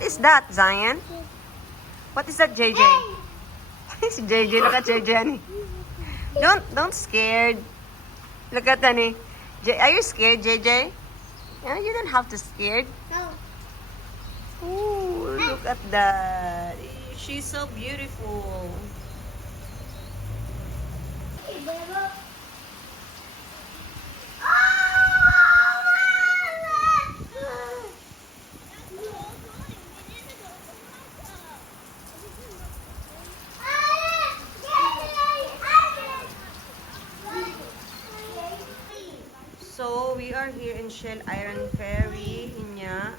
What is that, Zion? What is that, JJ? Si JJ, look at JJ, honey. Don't scared. Look at honey. Are you scared, JJ? No, you don't have to scared. No. Ooh, look at that. She's so beautiful. So, we are here in Shell Iron Ferry, Inya.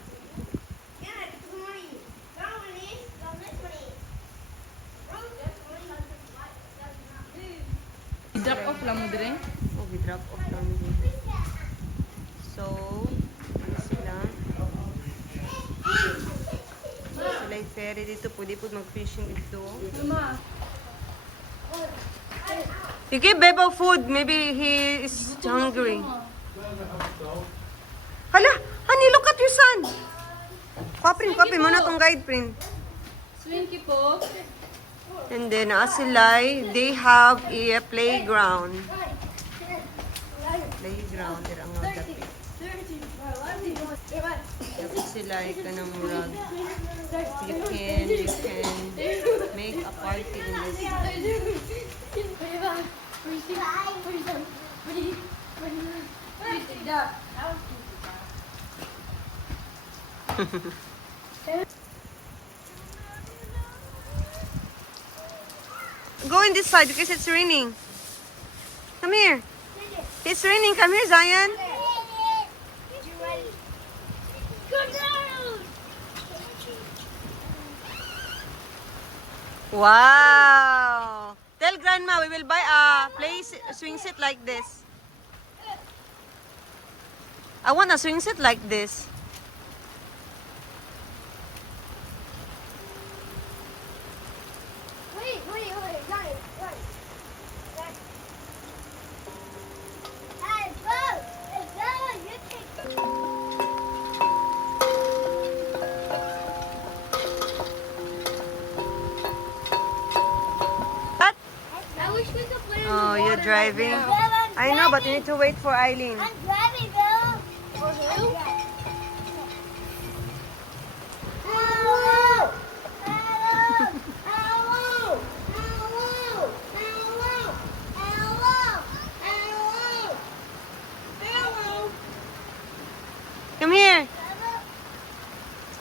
I-drop off lang mo dire. Oh, we drop off lang din. So, ano sila? Sila yung ferry dito. Pwede po mag-fishing dito. Mama. You give Bebo food. Maybe he is hungry. Hala! Honey, look at your son! Kwapin mo na tong guide print. Swinky po. And then, sila, they have a playground. Playground, dira ang mga dapit. Dapat sila ka ng murag. You can make a party in this. Go in this side because it's raining. Come here. It's raining. Come here, Zion. Wow. Tell Grandma we will buy a swing set like this. I want a swing set like this. What? I wish we could play in the Oh, you're water driving? right now. I know, but you need to wait for Eileen. I'm driving, Bill. For who? Hello! Hello! Hello! Hello! Hello! Hello! Hello! Hello! Come here. Hello!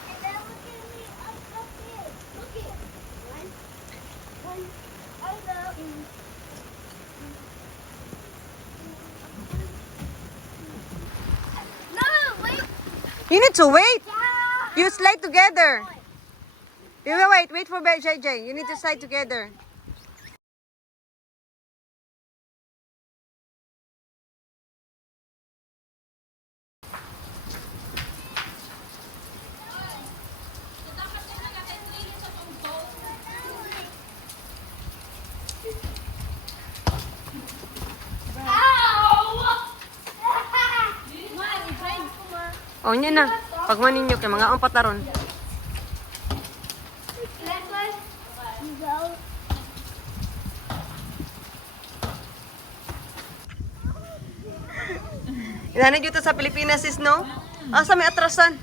And then look at me up here. Look it. One. Hello. No, wait. You need to wait. Yeah. You slide together. You will wait for JJ. You need to slide together. Oh, niya na. Pagmanin nyo kay mga ang pataron. Inanay dito sa Pilipinas is no? Sa may atrasan.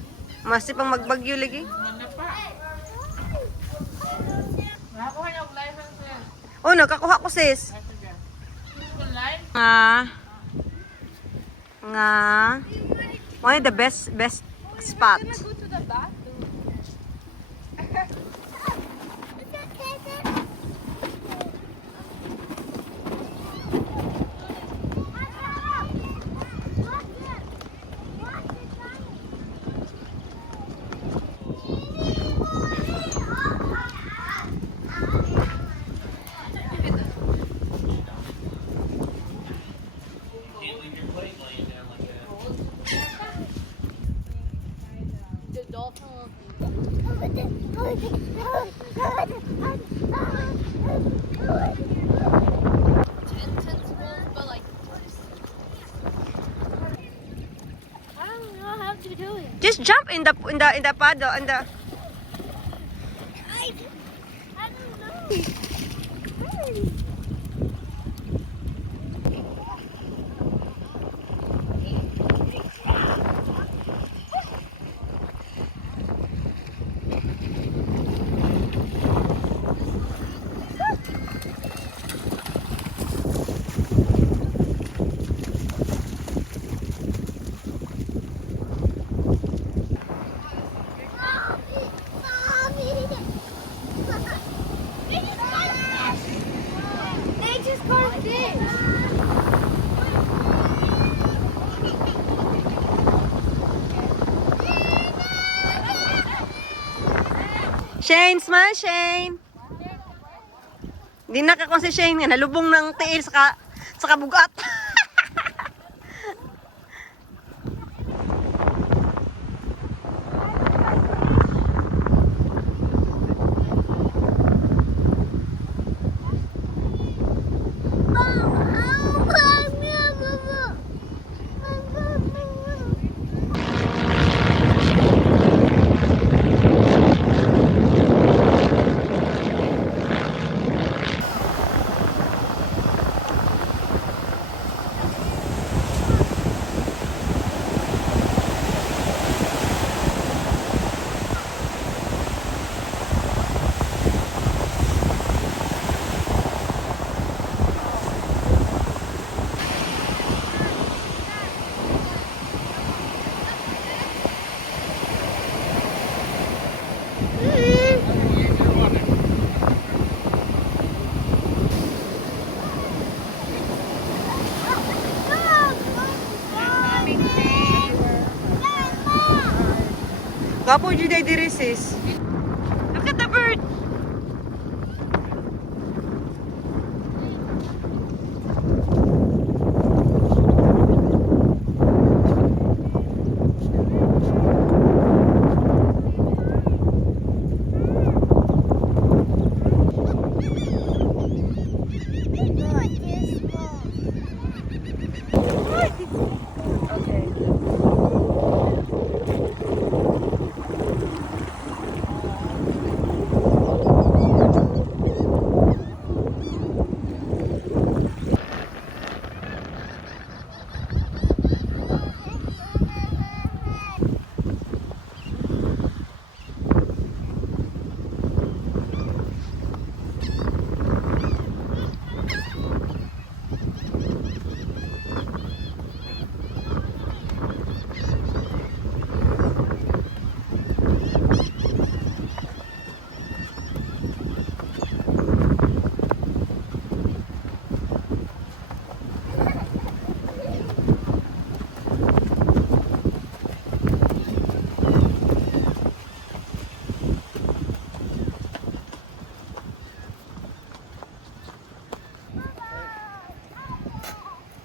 Masi pang magbagyo lagi. Nakakuha niya og license yan. Oh, nakakuha ko sis. Online? Nga. One of the best spot. Go to the bathroom. The dolphin will but like I don't know how to do it. Just jump in the paddle in the Shane, smile, Shane. Di nakakon si Shane nga, nalubong ng tiil sa kabugat. Gapo dyan ay diri, sis. Look at the bird.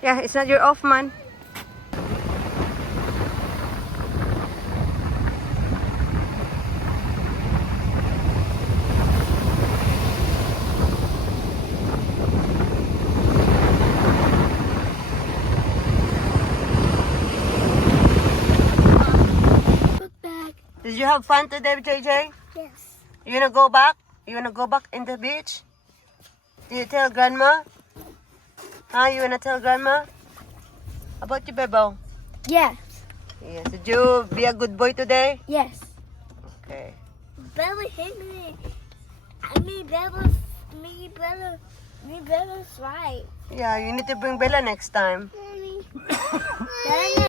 Yeah, it's not your off, man. Look back. Did you have fun today, JJ? Yes. You wanna go back? You wanna go back in the beach? Do you tell grandma? Huh? You wanna tell grandma? How about you, Bebo? Yes. Yes. Did you be a good boy today? Yes. Okay. Bella hit me. Bella's right. Yeah, you need to bring Bella next time. Mommy. Bella